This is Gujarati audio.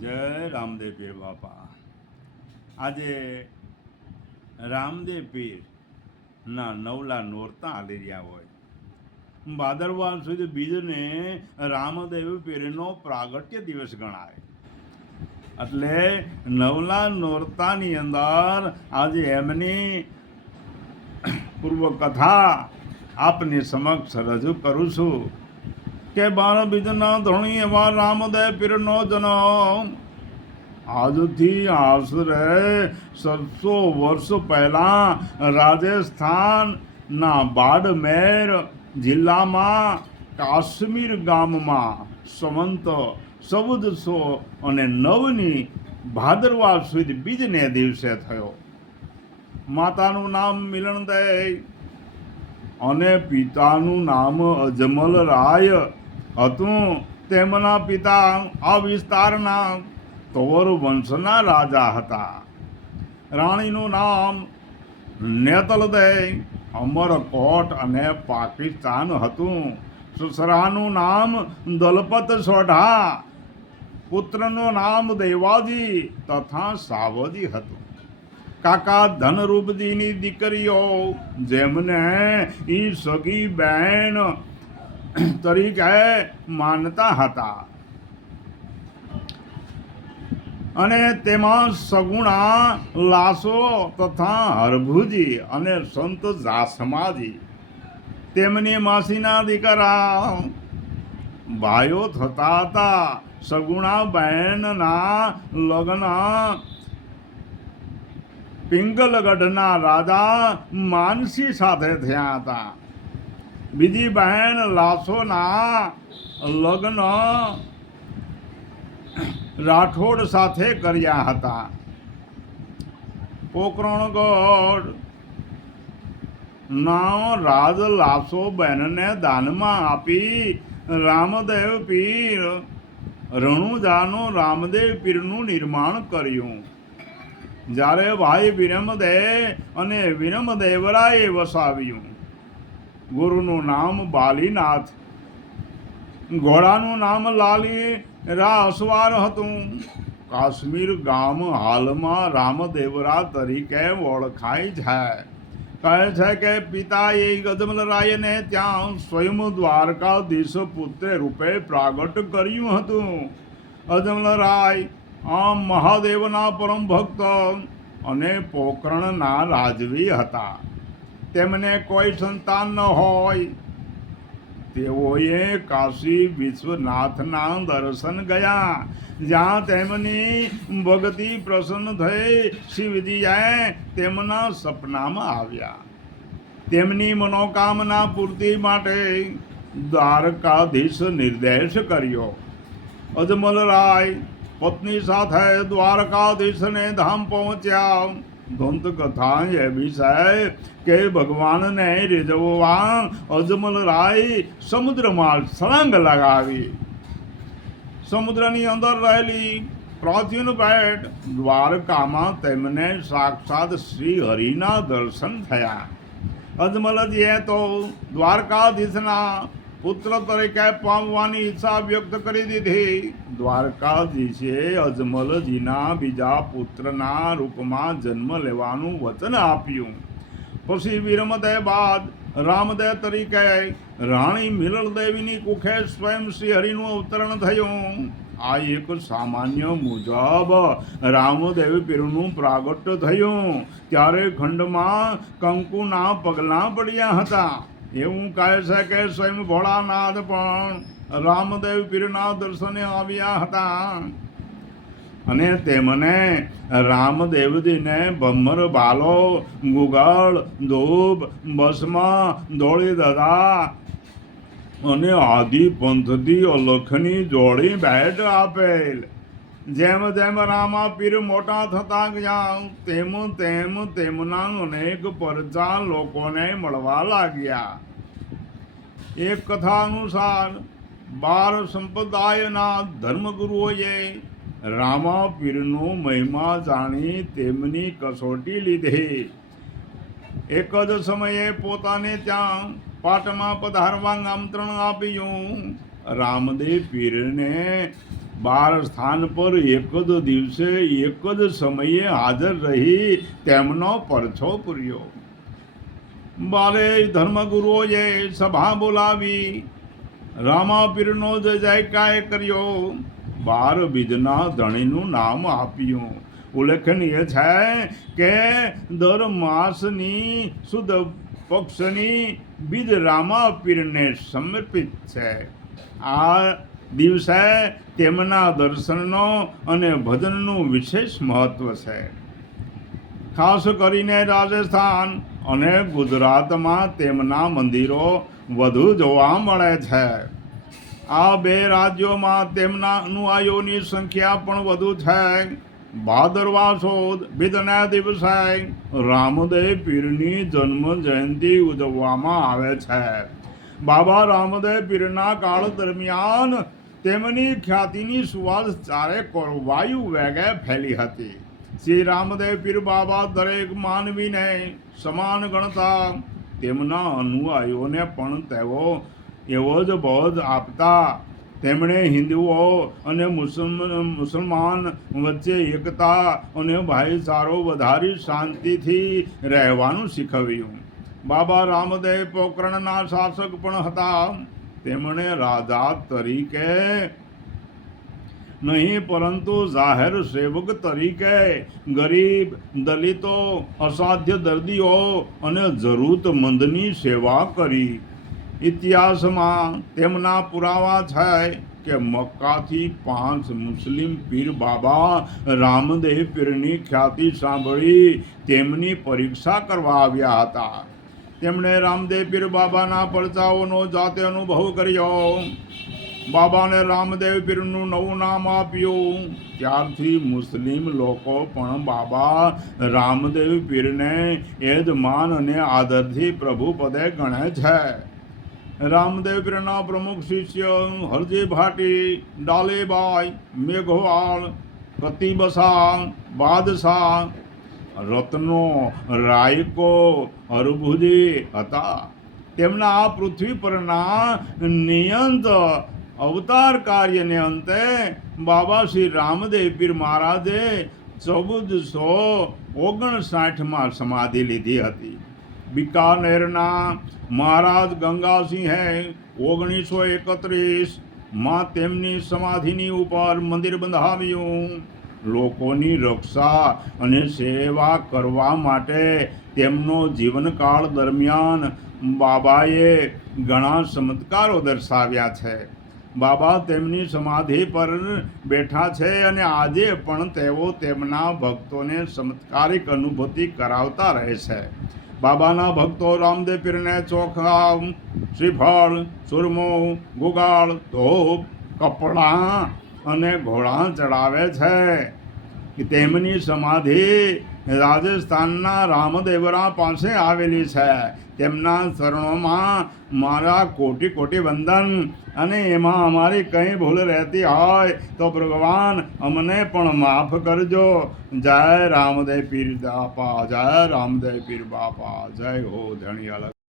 જય રામદેવ પીર બાપા. આજે રામદેવ પીર ના નવલા નોરતા હાલી રહ્યા હોય. ભાદરવા સુધી બીજને રામદેવ પીરનો પ્રાગટ્ય દિવસ ગણાય. એટલે નવલા નોરતાની અંદર આજે એમની પૂર્વ કથા આપની સમક્ષ રજૂ કરું છું કે 12 બીજના ધણી એવા રામદેવ પીરનો જન્મ આજથી આશરે 700 વર્ષ પહેલા રાજસ્થાનના બાડમેર જિલ્લામાં કાશ્મીર ગામમાં સંવંત 1409 ભાદરવા સુદ બીજને દિવસે થયો. માતાનું નામ મિલનદય અને પિતાનું નામ અજમલ રાય હતું. તેમના પિતા આ વિસ્તારના તોર વંશના રાજા હતા. રાણીનું નામ નેતલદય અમરકોટ અને પાકિસ્તાન હતું. સસરાનું નામ દલપત સોઢા, પુત્રનું નામ દેવાજી તથા સાવજી હતું. કાકા ધનરૂપજીની દીકરીઓ જેમને ઈ સગી બહેન તરીકે માનતા હતા અને તેમાં સગુણા લાસો તથા હરભુજી અને સંત જાસમાજી તેમની માસીના દીકરા ભાઈઓ થતા હતા. સગુણા બહેનના લગ્ન પિંગલગઢના રાજા માનસી સાથે થયા હતા. બીજી બહેન લાસોના લગ્ન રાઠોડ સાથે કર્યા હતા. પોકરણગઢ ના રાજ લાસો બહેનને દાનમાં આપી રામદેવ પીર રણુજાનું રામદેવ પીરનું નિર્માણ કર્યું. જ્યારે ભાઈ વિરમદેવ અને વિરમદેવરાએ વસાવ્યું. ગુરુનું નામ બાલીનાથ, ઘોડાનું નામ લાલી રાસવાર હતું. કાશ્મીર ગામ હાલમાં રામદેવરા તરીકે ઓળખાય છે. કહે છે કે પિતાએ અજમલરાયને ત્યાં સ્વયં દ્વારકાધીશ પુત્ર રૂપે પ્રાગટ કર્યું હતું. અજમલરાય આમ મહાદેવના પરમ ભક્ત અને પોકરણના રાજવી હતા. તેમને કોઈ સંતાન ન હોય. તેઓએ કાશી વિશ્વનાથના દર્શન ગયા, જ્યાં તેમની ભક્તિ પ્રસન્ન થઈ શિવજીએ તેમના સપનામાં આવ્યા. તેમની મનોકામના પૂર્તિ માટે દ્વારકાધીશ નિર્દેશ કર્યો. અજમલરાય પત્ની સાથે દ્વારકાધીશને ધામ પહોંચ્યા. દંતકથા એવી છે કે ભગવાનને રીઝવવા અજમલરાય સમુદ્રમાં છલાંગ લગાવી. સમુદ્રની અંદર રહેલી પ્રાચીન ભેટ દ્વારકામાં તેમને સાક્ષાત શ્રી હરિના દર્શન થયા. અજમલજીએ તો દ્વારકાધીશના પુત્ર તરીકે પામવાની ઈચ્છા વ્યક્ત કરી દીધી. દ્વારકાધીશે અજમલજીના બીજા પુત્રના રૂપમાં જન્મ લેવાનું વચન આપ્યું. પછી વિરમદેવ બાદ રામદેવ તરીકે રાણી મિલનદેવીની કુખે સ્વયં શ્રી હરિનું અવતરણ થયું. આ એક સામાન્ય મુજબ રામદેવ પીરનું પ્રાગટ્ય થયું ત્યારે ખંડમાં કંકુના પગલાં પડ્યા હતા. એવું કહે છે કે સ્વયં ભોળાનાથ પણ રામદેવ પીરના દર્શને આવ્યા હતા અને તેમને રામદેવજીને ભમ્મર બાલો, ગુગળ, ધૂપ, ભસ્મ, ધોળી ધજા અને આદિ પંથથી અલખની જોડી ભેટ આપેલ. જેમ જેમ રામા પીર મોટા થતા ગયા તેમ તેમ તેમના અનેક પરચા લોકોને મળવા લાગ્યા. એક કથા અનુસાર 12 સંપ્રદાયના ધર્મગુરુઓએ રામા પીરનો મહિમા જાણી તેમની કસોટી લીધી. એક જ સમયે પોતાને ત્યાં પાટમાં પધારવા આમંત્રણ આપ્યું. રામદેવ પીરને 12 સ્થાન પર એક જ દિવસે એક જ સમયે હાજર રહી તેમનો પરછો પૂર્યો. 12 ધર્મગુરુઓએ સભા બોલાવી રામાપીરનો જયકાય કર્યો. 12 બીજના ધણીનું નામ આપ્યું. ઉલ્લેખનીય છે કે દર માસની સુદ પક્ષની બીજ રામાપીરને સમર્પિત છે. આ દિવસે તેમના દર્શનનો અને ભજનનું વિશેષ મહત્વ છે. ખાસ કરીને રાજસ્થાન અને ગુજરાતમાં તેમના મંદિરો વધુ જોવા મળે છે. આ બે રાજ્યોમાં તેમના અનુયાયીઓની સંખ્યા પણ વધુ છે. ભાદરવા સુદ બીજના દિવસે રામદેવ પીરની જન્મ જયંતિ ઉજવવામાં આવે છે. બાબા રામદેવ પીરના કાળ દરમિયાન તેમની ખ્યાતિની સુવાસ ચારે વાયુ વેગે ફેલી હતી. શ્રી રામદેવ પીર બાબા દરેક માનવીને સમાન ગણતા. તેમના અનુયાયીઓને પણ તેઓ એવો જ બોધ આપતા. તેમણે હિન્દુઓ અને મુસલમાન વચ્ચે એકતા અને ભાઈચારો વધારી શાંતિથી રહેવાનું શીખવ્યું. બાબા રામદેવ પોકરણના શાસક પણ હતા. તેમણે રાજા તરીકે નહીં પરંતુ જાહેર સેવક તરીકે ગરીબ, દલિતો, અસાધ્ય દર્દીઓ અને જરૂરતમંદની સેવા કરી. ઇતિહાસમાં તેમના પુરાવા છે કે મક્કાથી 5 મુસ્લિમ પીર બાબા રામદેવ પીરની ખ્યાતિ સાંભળી તેમની પરીક્ષા કરવા આવ્યા હતા. તેમણે રામદેવ પીર બાબાના પરચાઓનો જાતે અનુભવ કર્યો. બાબાને રામદેવ પીરનું નવું નામ આપ્યું. ત્યારથી મુસ્લિમ લોકો પણ બાબા રામદેવ પીરને એ જ માન અને આદરથી પ્રભુ પદે ગણે છે. રામદેવ પીરના પ્રમુખ શિષ્ય હરજી ભાટી, ડાલેબાઈ, મેઘવાળ, કતિબસા, બાદશાહ, રત્નો, રાયકો, હરભુજી હતા. તેમના આ પૃથ્વી પરના નિયંત અવતાર કાર્યને અંતે બાબા શ્રી રામદેવ પીર મહારાજે 1459માં સમાધિ લીધી હતી. બિકાનેરના મહારાજ ગંગાસિંહે 1931માં તેમની સમાધિની ઉપર મંદિર બંધાવ્યું. લોકોની રક્ષા અને સેવા કરવા માટે તેમનો જીવનકાળ દરમિયાન બાબાએ ઘણા ચમત્કારો દર્શાવ્યા છે. બાબા તેમની સમાધિ પર બેઠા છે અને આજે પણ તેઓ તેમના ભક્તોને ચમત્કારિક અનુભૂતિ કરાવતા રહે છે. બાબાના ભક્તો રામદેવ પીરને ચોખા, શ્રીફળ, સુરમો, ગુગાળ, ધૂપ, કપડાં અને ઘોડા ચડાવે છે. તેમની સમાધિ રાજસ્થાનના રામદેવરા પાસે આવેલી છે. તેમના ચરણોમાં મારા કોટી કોટી વંદન. અને એમાં અમારી કંઈ ભૂલ રહેતી હોય તો ભગવાન અમને પણ માફ કરજો. જય રામદેવ પીર બાપા, જય રામદેવ પીર બાપા, જય હો ધણી અલગ.